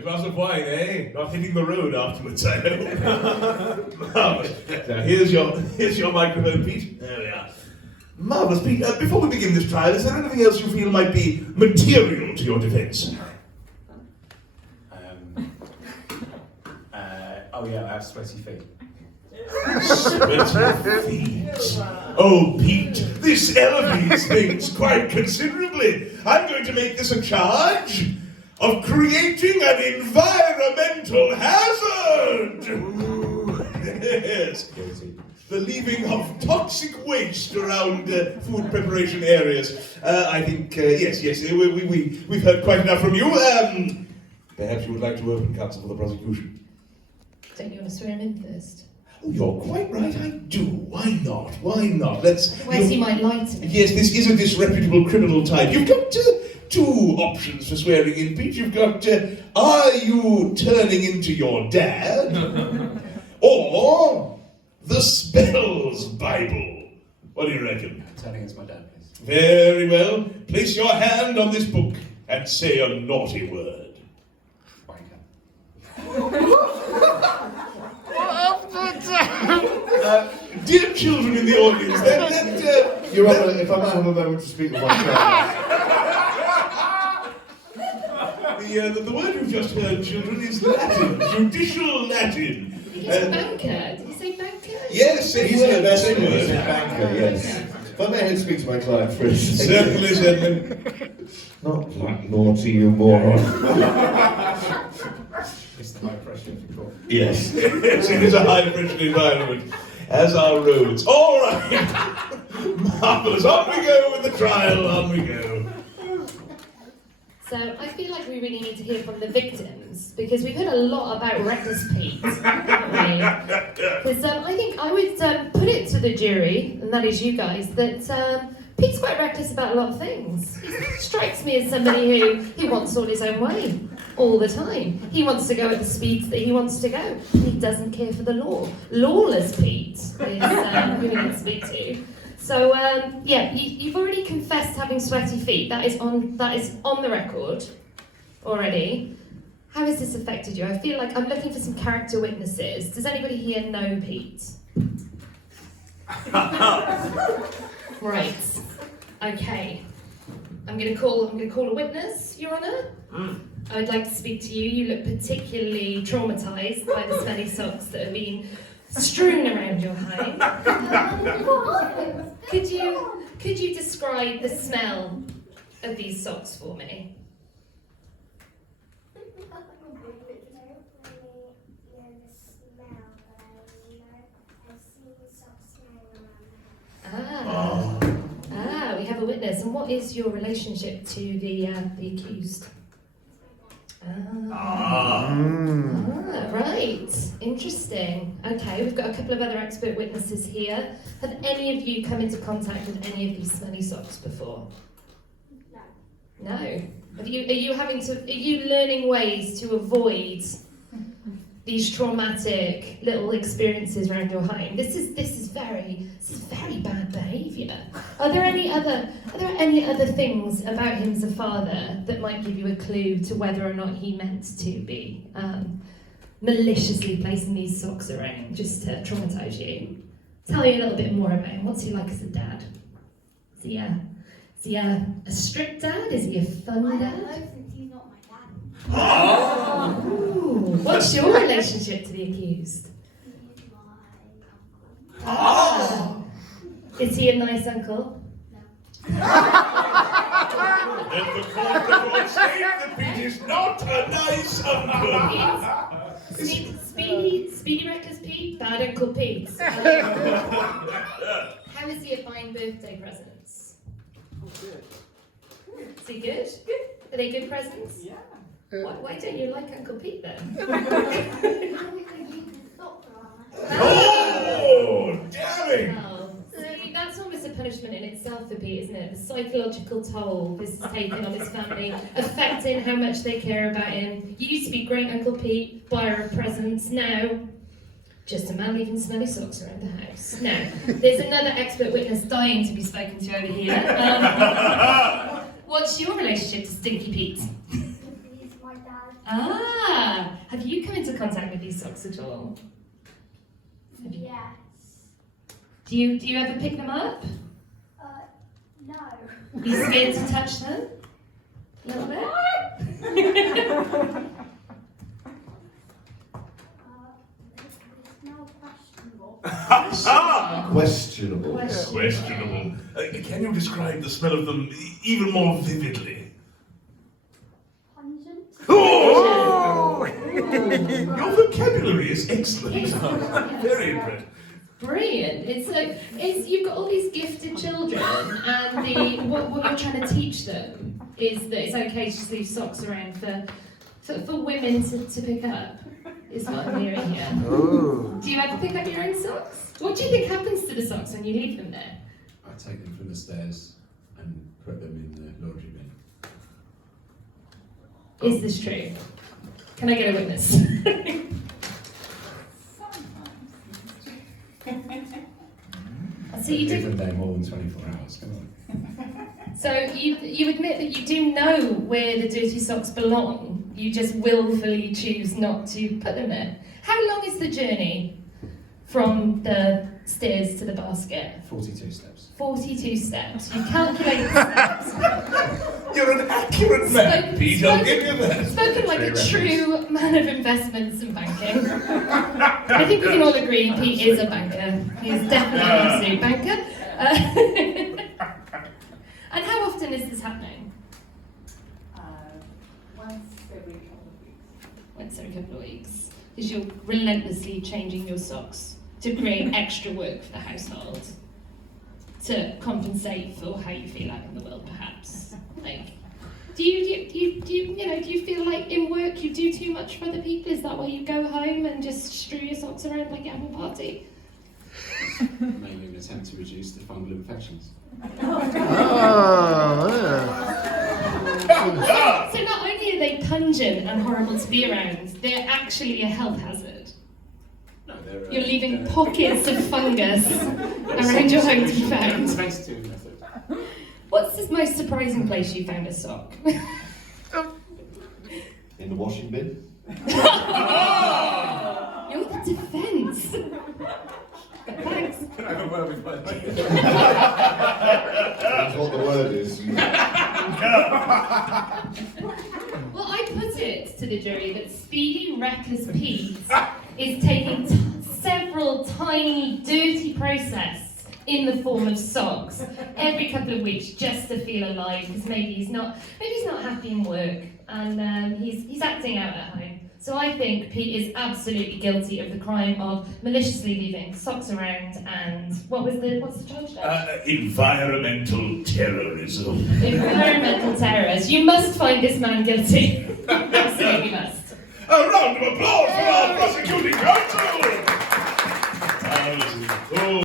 A glass of wine, eh? Not hitting the road afterwards, I hope. Marvellous. Now, here's your microphone, Pete. There we are. Marvellous, Pete. Before we begin this trial, is there anything else you feel might be material to your defence? Oh yeah, I have sweaty feet. Sweaty feet. Oh, Pete, this elevates things quite considerably. I'm going to make this a charge of creating an environmental hazard. Yes. The leaving of toxic waste around food preparation areas. I think, yes, we've heard quite enough from you. Perhaps you would like to open counsel for the prosecution. Don't you want to swear him in first? Oh, you're quite right, I do. Why not? Why not? Let's... Otherwise he might lie to me. Yes, this is a disreputable criminal type. You've got two options for swearing in, Pete. You've got, are you turning into your dad? Or the Spells Bible. What do you reckon? Turning as my dad, please. Very well. Place your hand on this book and say a naughty word. Wanker. Dear children in the audience, Your Honour, if I might have a moment to speak with my child. The word you've just heard, children, is Latin, judicial Latin. He's a banker. Did you say banker? Yes, He's an investor, same he's a word. banker, yes. If I may have to speak to my client for a Certainly, certainly. Not that naughty, you moron. It's the high pressure of the court. Yes, yes, it is a high-pressure environment, as are roads. All right, marvellous. On we go with the trial, on we go. So I feel like we really need to hear from the victims because we've heard a lot about Reckless Pete, haven't we? Because I think I would put it to the jury, and that is you guys, that Pete's quite reckless about a lot of things. He strikes me as somebody who wants all his own way all the time. He wants to go at the speeds that he wants to go. He doesn't care for the law. Lawless Pete is who we need to speak to. So yeah, you've already confessed having sweaty feet. That is on the record already. How has this affected you? I feel like I'm looking for some character witnesses. Does anybody here know Pete? Right. Okay. I'm gonna call a witness, Your Honour. I would like to speak to you. You look particularly traumatised by the smelly socks that have been strewn around your hide. Could you describe the smell of these socks for me? We have a witness. And what is your relationship to the accused? Right. Interesting. Okay, we've got a couple of other expert witnesses here. Have any of you come into contact with any of these smelly socks before? No. No. Are you learning ways to avoid these traumatic little experiences around your home? This is very bad behaviour. Are there any other things about him as a father that might give you a clue to whether or not he meant to be maliciously placing these socks around just to traumatise you? Tell me a little bit more about him. What's he like as a dad? Is he a strict dad? Is he a fun dad? I don't know since he's not my dad. Ooh, what's your relationship to the accused? He's my uncle. Is he a nice uncle? And the court reports state that Pete is not a nice uncle. Speedy Reckless Pete, bad Uncle Pete. How is he at buying birthday presents? Is he good? Are they good presents? Yeah. Why don't you like Uncle Pete then? Oh, damning! Oh, see, that's almost a punishment in itself for Pete, isn't it? The psychological toll this is taking on his family, affecting how much they care about him. You used to be great Uncle Pete, buyer of presents. Now, just a man leaving smelly socks around the house. Now, there's another expert witness dying to be spoken to over here. What's your relationship to Stinky Pete? He's my dad. Have you come into contact with these socks at all? Have you- Yes. Do you ever pick them up? No. Are you scared to touch them? A little bit? It's now questionable. Questionable. Questionable. Can you describe the smell of them even more vividly? Pungent. Oh! Your vocabulary is excellent. Very impressive. Brilliant. It's you've got all these gifted children, and what you're trying to teach them is that it's okay to just leave socks around for women to pick up. Is what I'm hearing here. Oh. Do you ever pick up your own socks? What do you think happens to the socks when you leave them there? I take them from the stairs and put them in the laundry bin. Is this true? Can I get a witness? So you do. Even they're more than 24 hours. Come on. So you admit that you do know where the dirty socks belong. You just willfully choose not to put them there. How long is the journey from the stairs to the basket? 42 steps. 42 steps. You calculate the steps. You're an accurate man, Pete. I'll give you that. Spoken like a true man of investments and banking. I think we can all agree Pete is a banker. He's definitely an absolute banker. And how often is this happening? Once every couple of weeks. Once every couple of weeks. Because you're relentlessly changing your socks to create extra work for the household. To compensate for how you feel out in the world, perhaps. Like, do you feel like in work you do too much for other people? Is that why you go home and just strew your socks around like you're having a party? Mainly an attempt to reduce the fungal infections. Oh, So not only are they pungent and horrible to be around, they're actually a health hazard. No, they're, You're leaving they're- pockets of fungus around your home to be found. Preventative method. What's the most surprising place you found a sock? In the washing bin. You're the defence. Thanks. Can I have a word with my That's what the word is. Well, I put it to the jury that Speedy Wreckers Pete is taking several tiny, dirty process in the form of socks every couple of weeks just to feel alive, because maybe he's not happy in work and he's acting out at home. So I think Pete is absolutely guilty of the crime of maliciously leaving socks around and what's the charge there? Environmental terrorism. Environmental terrorists. You must find this man guilty. Absolutely must. A round of applause for our prosecuting counsel!